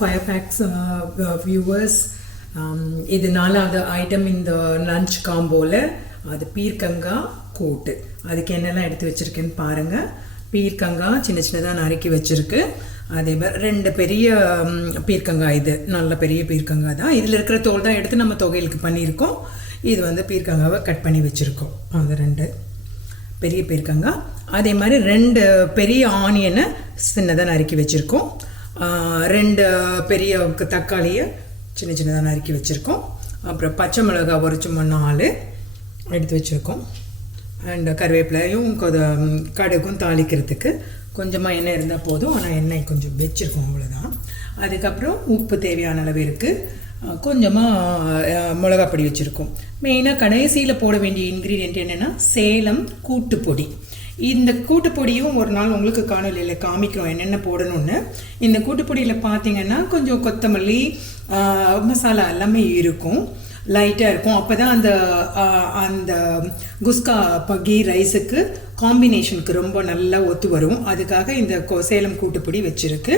Fire Facts viewers. இது நாலாவது item இந்த லஞ்ச் காம்போவில். அது பீர்க்கங்காய் கூட்டு. அதுக்கு என்னெல்லாம் எடுத்து வச்சுருக்கேன்னு பாருங்கள். பீர்க்கங்காய் சின்ன சின்னதாக நறுக்கி வச்சுருக்கு. அதே மாதிரி 2 பெரிய பீர்க்கங்காய். இது நல்ல பெரிய பீர்க்கங்காய் தான். இதில் இருக்கிற தோல் தான் எடுத்து நம்ம தொகையிலுக்கு பண்ணியிருக்கோம். இது வந்து பீர்க்கங்காவை கட் பண்ணி வச்சுருக்கோம். அது 2 பெரிய பீர்க்கங்காய். அதே மாதிரி 2 பெரிய ஆனியனை சின்னதாக நறுக்கி வச்சுருக்கோம். 2 பெரிய தக்காளியை சின்ன சின்னதாக நறுக்கி வச்சுருக்கோம். அப்புறம் பச்சை மிளகாய் ஒரு சும்மா 4 எடுத்து வச்சுருக்கோம். அண்ட் கருவேப்பிலையும் கடுகும் தாளிக்கிறதுக்கு கொஞ்சமாக எண்ணெய் இருந்தால் போதும். ஆனால் எண்ணெய் கொஞ்சம் வச்சுருக்கோம், அவ்வளோதான். அதுக்கப்புறம் உப்பு தேவையான அளவு இருக்குது. கொஞ்சமாக மிளகாப்பொடி வச்சுருக்கோம். மெயினாக கடைசியில் போட வேண்டிய இன்க்ரீடியன்ட் என்னென்னா சேலம் கூட்டுப்பொடி. இந்த கூட்டுப்பொடியும் ஒரு நாள் உங்களுக்கு காணொலியில் காமிக்கிறோம் என்னென்ன போடணும்னு. இந்த கூட்டுப்பொடியில் பார்த்தீங்கன்னா கொஞ்சம் கொத்தமல்லி மசாலா எல்லாமே இருக்கும், லைட்டாக இருக்கும். அப்போ தான் அந்த குஸ்கா கீ ரைஸுக்கு காம்பினேஷனுக்கு ரொம்ப நல்லா ஒத்து வரும். அதுக்காக இந்த சேலம் கூட்டுப்பொடி வச்சுருக்கு.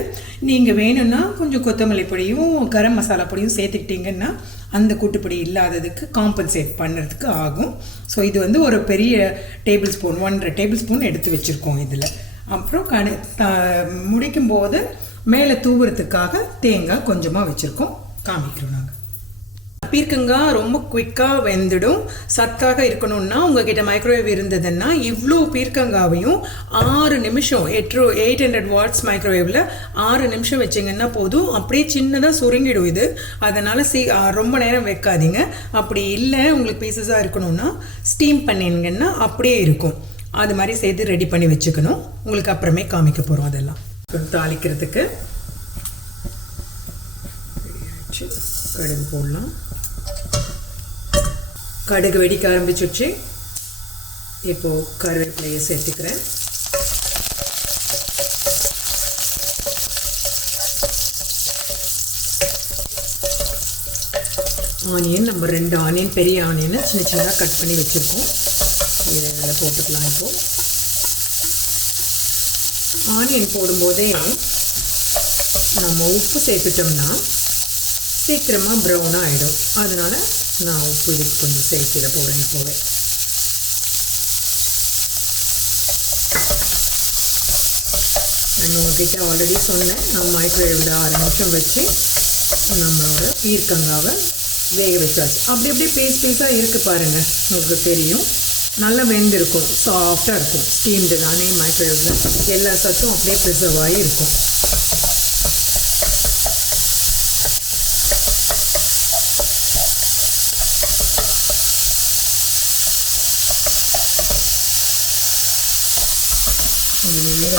நீங்கள் வேணும்னா கொஞ்சம் கொத்தமல்லி பொடியும் கரம் மசாலா பொடியும் சேர்த்துக்கிட்டிங்கன்னா அந்த கூட்டுப்பொடி இல்லாததுக்கு காம்பன்சேட் பண்ணுறதுக்கு ஆகும். ஸோ இது வந்து ஒரு பெரிய டேபிள் ஸ்பூன் 1.5 டேபிள் ஸ்பூன் எடுத்து வச்சுருக்கோம் இதில். அப்புறம் முடிக்கும்போது மேலே தூவுறதுக்காக தேங்காய் கொஞ்சமாக வச்சுருக்கோம், காமிக்கிறோம் நாங்கள். பீர்க்கங்காய் ரொம்ப குயிக்காக வெந்துடும். சத்தாக இருக்கணும்னா உங்ககிட்ட மைக்ரோவேவ் இருந்ததுன்னா இவ்வளோ பீர்க்கங்காவையும் 6 நிமிஷம் 800 வாட்ஸ் மைக்ரோவேவில் 6 நிமிஷம் வச்சிங்கன்னா போதும். அப்படியே சின்னதாக சுருங்கிடும் இது. அதனால் ரொம்ப நேரம் வைக்காதீங்க. அப்படி இல்லை உங்களுக்கு பீசஸாக இருக்கணும்னா ஸ்டீம் பண்ணிங்கன்னா அப்படியே இருக்கும். அது மாதிரி சேர்த்து ரெடி பண்ணி வச்சுக்கணும். உங்களுக்கு அப்புறமே காமிக்க போகிறோம். அதெல்லாம் தாளிக்கிறதுக்கு கடுகு போடலாம். கடுகு வெடிக்க ஆரம்பிச்சிடுச்சு. இப்போது கருவேப்பிலையை சேர்த்துக்கிறேன். ஆனியன் நம்ம 2 ஆனியன் பெரிய ஆனியனை சின்ன சின்னதாக கட் பண்ணி வச்சுருக்கோம். இதில் போட்டுக்கலாம். இப்போது ஆனியன் போடும்போதே நம்ம உப்பு சேர்த்துட்டோம்னா சீக்கிரமாக ப்ரௌனாக ஆகிடும். அதனால் நான் உப்பு இதுக்கு கொஞ்சம் சேர்க்கிற போகிறேன். இப்போவே உங்கள்கிட்ட ஆல்ரெடி சொன்னேன், நான் மைக்ரோவேவில் 6 நிமிஷம் வச்சு நம்மளோட பீர்க்கங்காவை வேக வச்சாச்சு. அப்படி அப்படியே பீஸாக இருக்குது பாருங்கள், உங்களுக்கு தெரியும். நல்லா வெந்திருக்கும், சாஃப்டாக இருக்கும். ஸ்டீம்டு தானே மைக்ரோவேவில், எல்லா சத்தும் அப்படியே ப்ரிசர்வ் ஆகி இருக்கும்.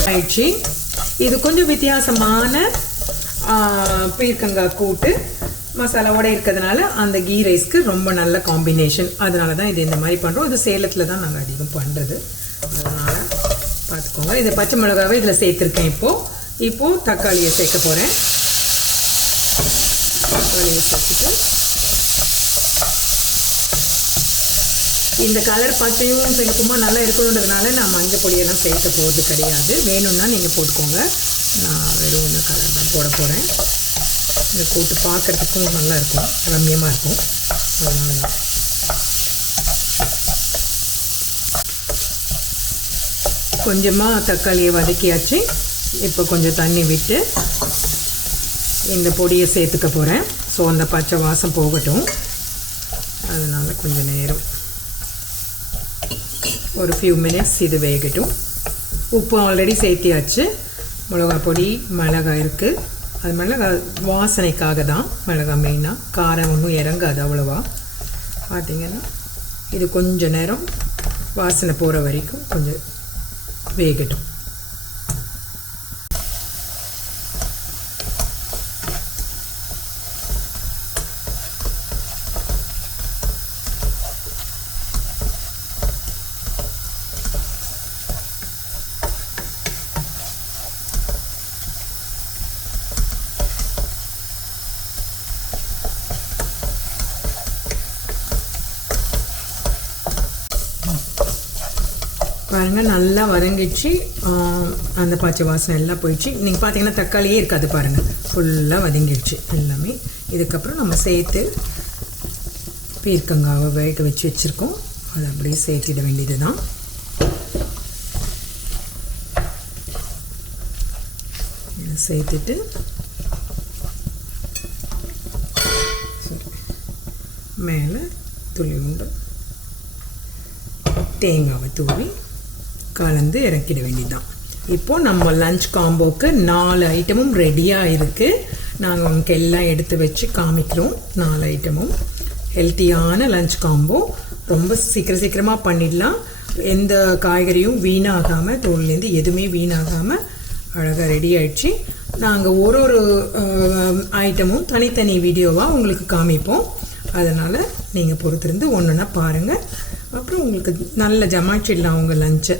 ஆயிடுச்சு. இது கொஞ்சம் வித்தியாசமான பீர்க்கங்காய் கூட்டு மசாலாவோட இருக்கிறதுனால அந்த கீ ரைஸ்க்கு ரொம்ப நல்ல காம்பினேஷன். அதனால தான் இது இந்த மாதிரி பண்ணுறோம். இது சேலத்தில் தான் நாங்கள் அதிகம் பண்ணுறது. அதனால் பார்த்துக்கோங்க. இது பச்சை மிளகாவை இதில் சேர்த்துருக்கேன். இப்போது தக்காளியை சேர்க்க போகிறேன். தக்காளியை சேர்த்துட்டு இந்த கலர் பச்சையும் சிகப்புமா நல்லா இருக்கணுன்றதுனால நான் மஞ்சள் பொடியெல்லாம் சேர்க்க போகிறது கிடையாது. வேணும்னா நீங்கள் போட்டுக்கோங்க. நான் வெறும் இந்த கலர் தான் போட போகிறேன். இந்த கூட்டு பார்க்குறதுக்கும் நல்லா இருக்கும், ரம்மியமாக இருக்கும். அதனால தான் கொஞ்சமாக தக்காளியை வதக்கியாச்சு. இப்போ கொஞ்சம் தண்ணி விட்டு இந்த பொடியை சேர்த்துக்க போகிறேன். ஸோ அந்த பச்சை வாசம் போகட்டும். அதனால் கொஞ்சம் நேரம் ஒரு ஃபியூ மினிட்ஸ் இது வேகட்டும். உப்பு ஆல்ரெடி சேர்த்தியாச்சு. மிளகாய் பொடி மிளகாய் இருக்குது. அது மிளகாய் வாசனைக்காக தான் மிளகாய் மெயினாக. காரம் ஒன்றும் இறங்காது அவ்வளோவா. பார்த்திங்கன்னா இது கொஞ்சம் நேரம் வாசனை போகிற வரைக்கும் கொஞ்சம் வேகட்டும். பாருங்கள் நல்லா வதங்கிடுச்சு. அந்த பச்சை வாசனை எல்லாம் போயிடுச்சு. நீங்கள் பார்த்தீங்கன்னா தக்காளியே இருக்காது பாருங்கள், ஃபுல்லாக வதங்கிடுச்சு எல்லாமே. இதுக்கப்புறம் நம்ம சேர்த்து பீர்க்கங்காவை வேக வச்சு வச்சுருக்கோம், அதை அப்படியே சேர்த்திட வேண்டியது தான். இதை சேர்த்துட்டு மேலே துளியுண்டு தேங்காவை தூவி கலந்து இறக்கிட வேண்டியதுதான். இப்போது நம்ம லஞ்ச் காம்போக்கு 4 ஐட்டமும் ரெடியாக இருக்குது. நாங்கள் உங்களுக்கு எல்லாம் எடுத்து வச்சு காமிக்கிறோம். 4 ஐட்டமும் ஹெல்த்தியான லஞ்ச் காம்போ. ரொம்ப சீக்கிரமாக பண்ணிடலாம். எந்த காய்கறியும் வீணாகாமல், தோல்லேருந்து எதுவுமே வீணாகாமல் அழகாக ரெடி ஆகிடுச்சு. நாங்கள் ஒரு ஐட்டமும் தனித்தனி வீடியோவாக உங்களுக்கு காமிப்போம். அதனால் நீங்கள் பொறுத்திருந்து ஒன்றுன்னா பாருங்கள். அப்புறம் உங்களுக்கு நல்ல ஜமாச்சிடலாம் உங்கள் லஞ்சை.